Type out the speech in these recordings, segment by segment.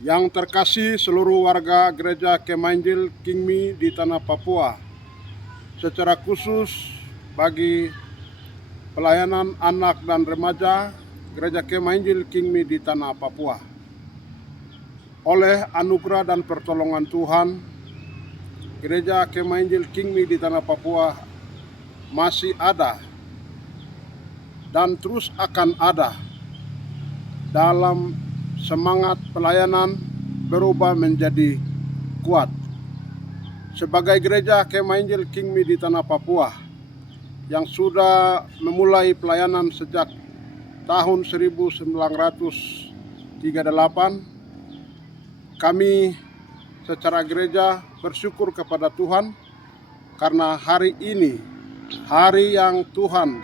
Yang terkasih seluruh warga Gereja Kemainjil Kingmi di Tanah Papua, secara khusus bagi pelayanan anak dan remaja Gereja Kemainjil Kingmi di Tanah Papua. Oleh anugerah dan pertolongan Tuhan, Gereja Kemainjil Kingmi di Tanah Papua masih ada dan terus akan ada dalam semangat pelayanan berubah menjadi kuat. Sebagai Gereja Kemainjil Kingmi di Tanah Papua yang sudah memulai pelayanan sejak tahun 1938, kami secara gereja bersyukur kepada Tuhan karena hari ini, hari yang Tuhan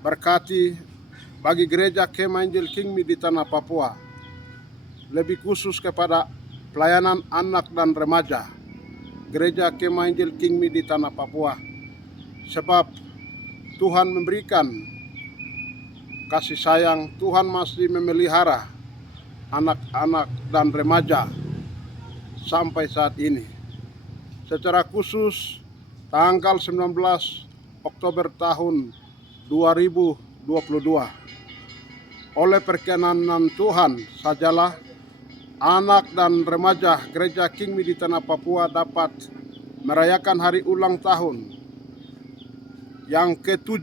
berkati bagi Gereja Kemainjil Kingmi di Tanah Papua, lebih khusus kepada pelayanan anak dan remaja Gereja Kemainjil Kingmi di Tanah Papua. Sebab Tuhan memberikan kasih sayang, Tuhan masih memelihara anak-anak dan remaja sampai saat ini. Secara khusus tanggal 19 Oktober tahun 2022, oleh perkenanan Tuhan sajalah anak dan remaja Gereja Kingmi di Tanah Papua dapat merayakan hari ulang tahun yang ke-7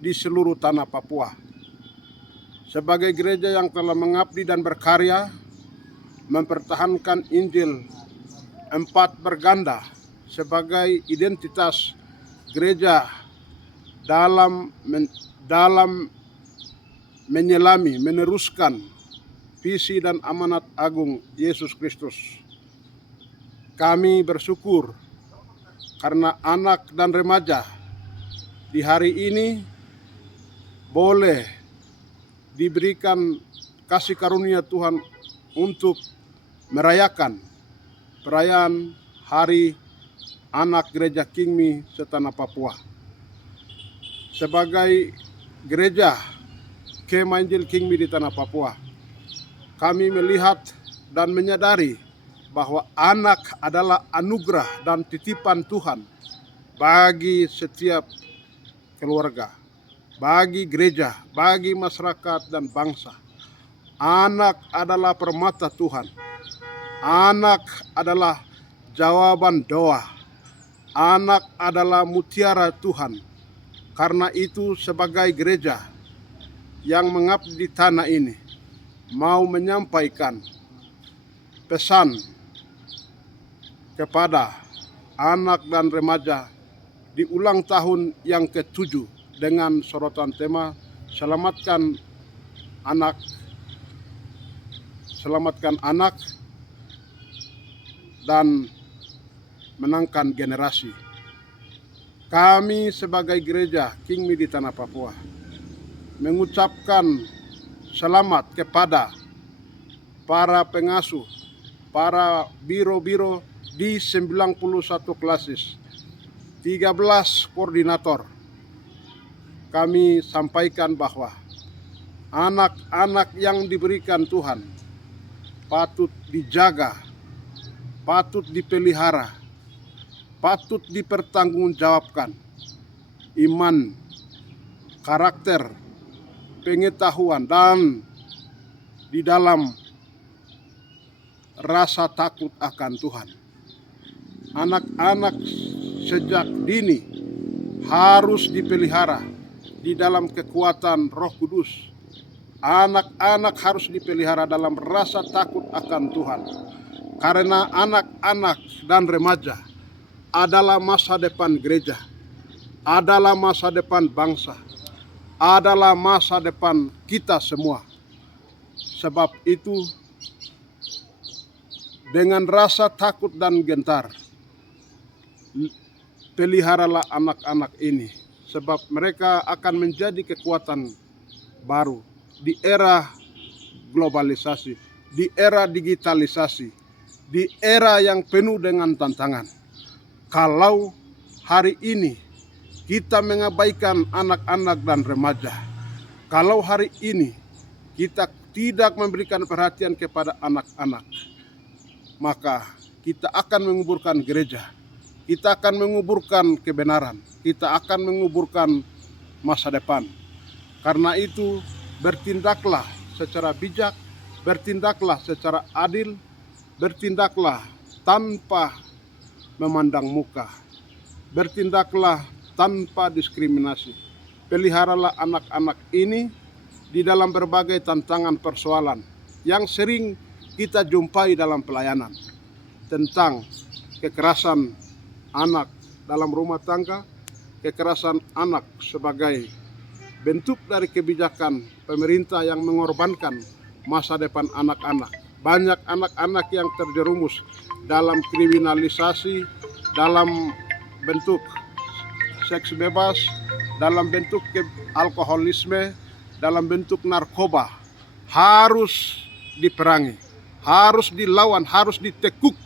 di seluruh Tanah Papua. Sebagai gereja yang telah mengabdi dan berkarya mempertahankan Injil 4 berganda sebagai identitas gereja dalam menyelami, meneruskan visi dan amanat agung Yesus Kristus. Kami bersyukur karena anak dan remaja di hari ini boleh diberikan kasih karunia Tuhan untuk merayakan perayaan Hari Anak Gereja Kingmi setanah Papua. Sebagai Gereja Kemainjil Kingmi di Tanah Papua, kami melihat dan menyadari bahwa anak adalah anugerah dan titipan Tuhan bagi setiap keluarga, bagi gereja, bagi masyarakat dan bangsa. Anak adalah permata Tuhan. Anak adalah jawaban doa. Anak adalah mutiara Tuhan. Karena itu sebagai gereja yang mengabdi di tanah ini mau menyampaikan pesan kepada anak dan remaja di ulang tahun yang ke-7 dengan sorotan tema selamatkan anak dan menangkan generasi. Kami sebagai gereja Kingmi di Tanah Papua mengucapkan selamat kepada para pengasuh, para biro-biro di 91 klasis, 13 koordinator. Kami sampaikan bahwa anak-anak yang diberikan Tuhan patut dijaga, patut dipelihara, patut dipertanggungjawabkan. Iman, karakter, pengetahuan, dan di dalam rasa takut akan Tuhan. Anak-anak sejak dini harus dipelihara di dalam kekuatan Roh Kudus. Anak-anak harus dipelihara dalam rasa takut akan Tuhan. Karena anak-anak dan remaja adalah masa depan gereja, adalah masa depan bangsa, adalah masa depan kita semua. Sebab itu dengan rasa takut dan gentar, peliharalah anak-anak ini. Sebab mereka akan menjadi kekuatan baru di era globalisasi, di era digitalisasi, di era yang penuh dengan tantangan. Kalau hari ini kita mengabaikan anak-anak dan remaja, kalau hari ini kita tidak memberikan perhatian kepada anak-anak, maka kita akan menguburkan gereja, kita akan menguburkan kebenaran, kita akan menguburkan masa depan. Karena itu, bertindaklah secara bijak, bertindaklah secara adil, bertindaklah tanpa memandang muka, bertindaklah tanpa diskriminasi. Peliharalah anak-anak ini di dalam berbagai tantangan persoalan yang sering kita jumpai dalam pelayanan, tentang kekerasan anak dalam rumah tangga, kekerasan anak sebagai bentuk dari kebijakan pemerintah yang mengorbankan masa depan anak-anak. Banyak anak-anak yang terjerumus dalam kriminalisasi, dalam bentuk seks bebas, dalam bentuk alkoholisme, dalam bentuk narkoba. Harus diperangi, harus dilawan, harus ditekuk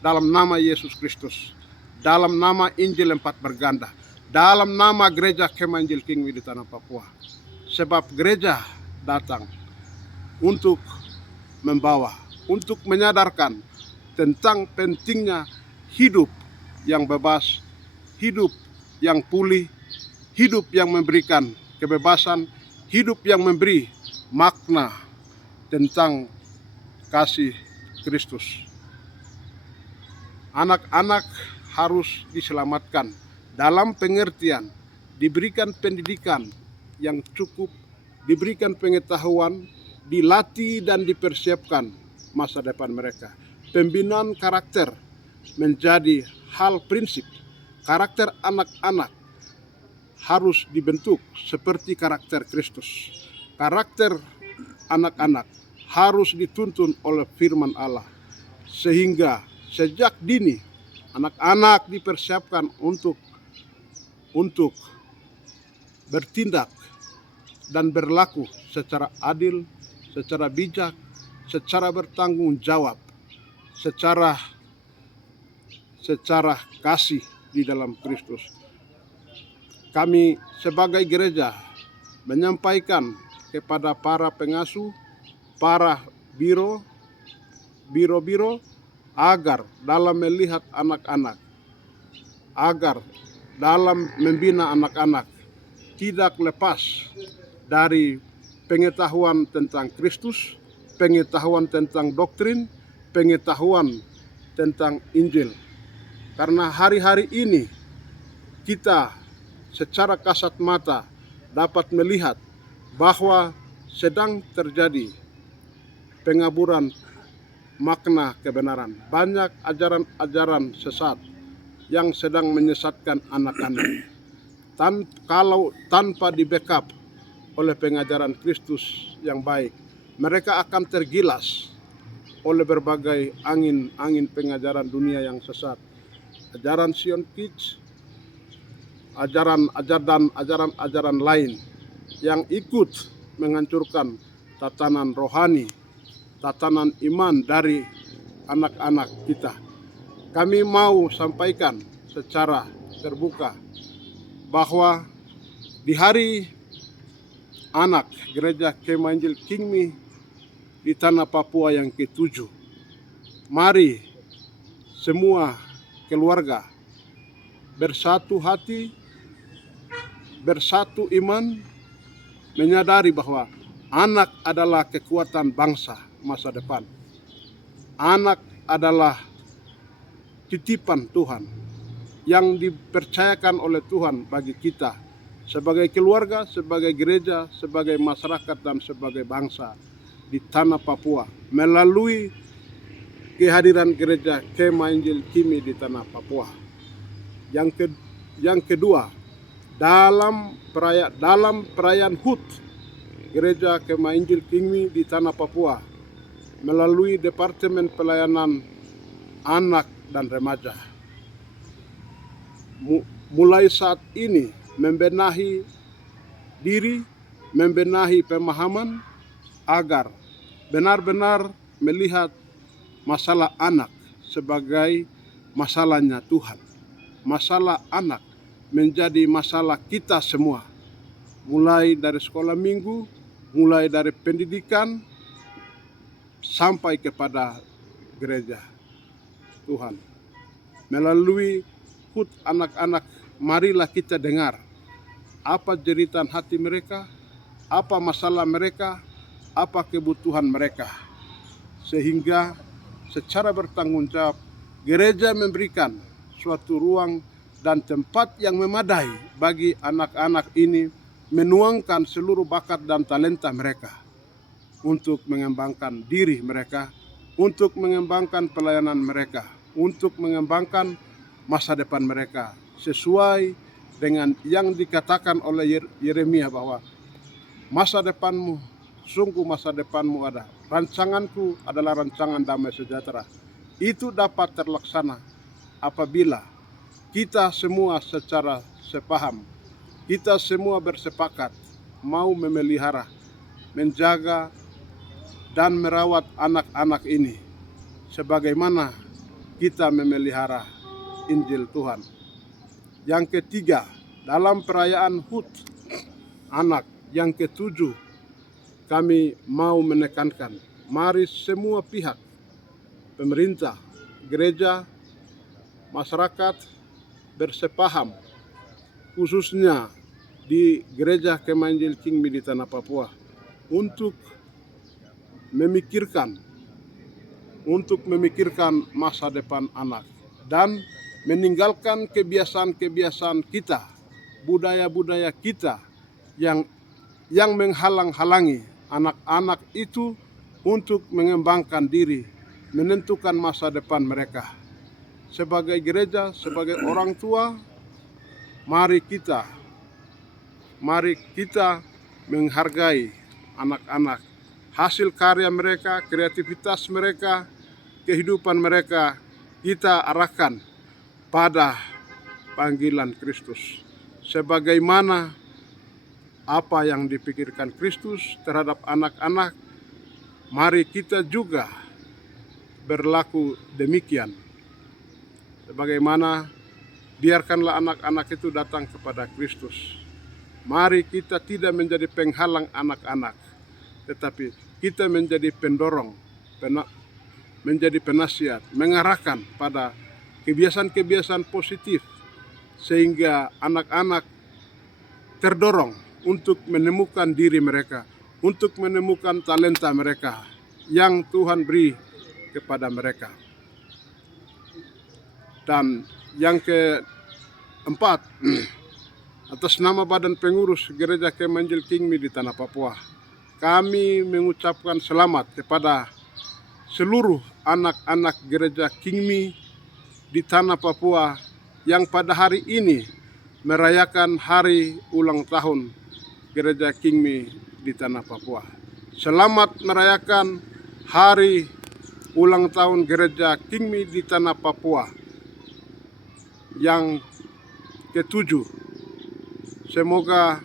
dalam nama Yesus Kristus, dalam nama Injil 4 berganda, dalam nama gereja Kemah Injil Kingmi di tanah Papua. Sebab gereja datang untuk membawa, untuk menyadarkan tentang pentingnya hidup yang bebas, hidup yang pulih, hidup yang memberikan kebebasan, hidup yang memberi makna tentang kasih Kristus. Anak-anak harus diselamatkan dalam pengertian, diberikan pendidikan yang cukup, diberikan pengetahuan, dilatih dan dipersiapkan masa depan mereka. Pembinaan karakter menjadi hal prinsip. Karakter anak-anak harus dibentuk seperti karakter Kristus. Karakter anak-anak harus dituntun oleh firman Allah, sehingga sejak dini anak-anak dipersiapkan untuk bertindak dan berlaku secara adil, secara bijak, secara bertanggung jawab, secara kasih di dalam Kristus. Kami sebagai gereja menyampaikan kepada para pengasuh, para biro, agar dalam melihat anak-anak, agar dalam membina anak-anak tidak lepas dari pengetahuan tentang Kristus, pengetahuan tentang doktrin, pengetahuan tentang Injil. Karena hari-hari ini kita secara kasat mata dapat melihat bahwa sedang terjadi pengaburan makna kebenaran. Banyak ajaran-ajaran sesat yang sedang menyesatkan anak-anak. Kalau tanpa di-backup oleh pengajaran Kristus yang baik, mereka akan tergilas oleh berbagai angin pengajaran dunia yang sesat. Ajaran Sion Kids, ajaran lain yang ikut menghancurkan tatanan rohani, tatanan iman dari anak-anak kita. Kami mau sampaikan secara terbuka bahwa di hari anak gereja Kemah Injil Kingmi di tanah Papua yang ke-7, mari semua keluarga bersatu hati, bersatu iman, menyadari bahwa anak adalah kekuatan bangsa masa depan. Anak adalah titipan Tuhan yang dipercayakan oleh Tuhan bagi kita sebagai keluarga, sebagai gereja, sebagai masyarakat, dan sebagai bangsa di tanah Papua melalui kehadiran gereja Kemah Injil Kingmi di tanah Papua. Yang kedua, dalam perayaan HUT gereja Kemah Injil Kingmi di tanah Papua melalui Departemen Pelayanan Anak dan Remaja, mulai saat ini membenahi diri, membenahi pemahaman agar benar-benar melihat masalah anak sebagai masalahnya Tuhan. Masalah anak menjadi masalah kita semua, mulai dari sekolah minggu, mulai dari pendidikan, sampai kepada gereja Tuhan. Melalui HUT anak-anak, marilah kita dengar apa jeritan hati mereka, apa masalah mereka, apa kebutuhan mereka. Sehingga secara bertanggung jawab gereja memberikan suatu ruang dan tempat yang memadai bagi anak-anak ini menuangkan seluruh bakat dan talenta mereka untuk mengembangkan diri mereka, untuk mengembangkan pelayanan mereka, untuk mengembangkan masa depan mereka sesuai dengan yang dikatakan oleh Yeremia bahwa masa depanmu, sungguh masa depanmu ada. Rancanganku adalah rancangan damai sejahtera. Itu dapat terlaksana apabila kita semua secara sepaham, kita semua bersepakat mau memelihara, menjaga, dan merawat anak-anak ini sebagaimana kita memelihara Injil Tuhan. Yang ketiga, dalam perayaan HUT anak yang ketujuh, kami mau menekankan, mari semua pihak, pemerintah, gereja, masyarakat bersepaham, khususnya di Gereja Kemah Injil Kingmi di Tanah Papua, untuk memikirkan masa depan anak dan meninggalkan kebiasaan-kebiasaan kita, budaya-budaya kita yang menghalang-halangi anak-anak itu untuk mengembangkan diri, menentukan masa depan mereka. Sebagai gereja, sebagai orang tua, mari kita menghargai anak-anak, hasil karya mereka, kreativitas mereka, kehidupan mereka, kita arahkan pada panggilan Kristus. Sebagaimana apa yang dipikirkan Kristus terhadap anak-anak, mari kita juga berlaku demikian. Sebagaimana biarkanlah anak-anak itu datang kepada Kristus. Mari kita tidak menjadi penghalang anak-anak, tetapi kita menjadi pendorong, menjadi penasihat, mengarahkan pada kebiasaan-kebiasaan positif sehingga anak-anak terdorong untuk menemukan diri mereka, untuk menemukan talenta mereka yang Tuhan beri kepada mereka. Dan yang keempat, atas nama Badan Pengurus Gereja Kemah Injil Kingmi di Tanah Papua, kami mengucapkan selamat kepada seluruh anak-anak Gereja Kingmi di Tanah Papua yang pada hari ini merayakan hari ulang tahun Gereja Kingmi di Tanah Papua. Selamat merayakan hari ulang tahun Gereja Kingmi di Tanah Papua yang ketujuh. Semoga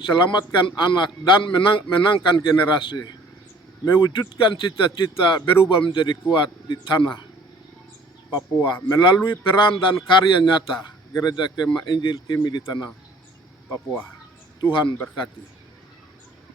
selamatkan anak dan menangkan generasi, mewujudkan cita-cita berubah menjadi kuat di Tanah Papua melalui peran dan karya nyata Gereja Kemah Injil Kingmi di Tanah Papua. Tuhan berkati.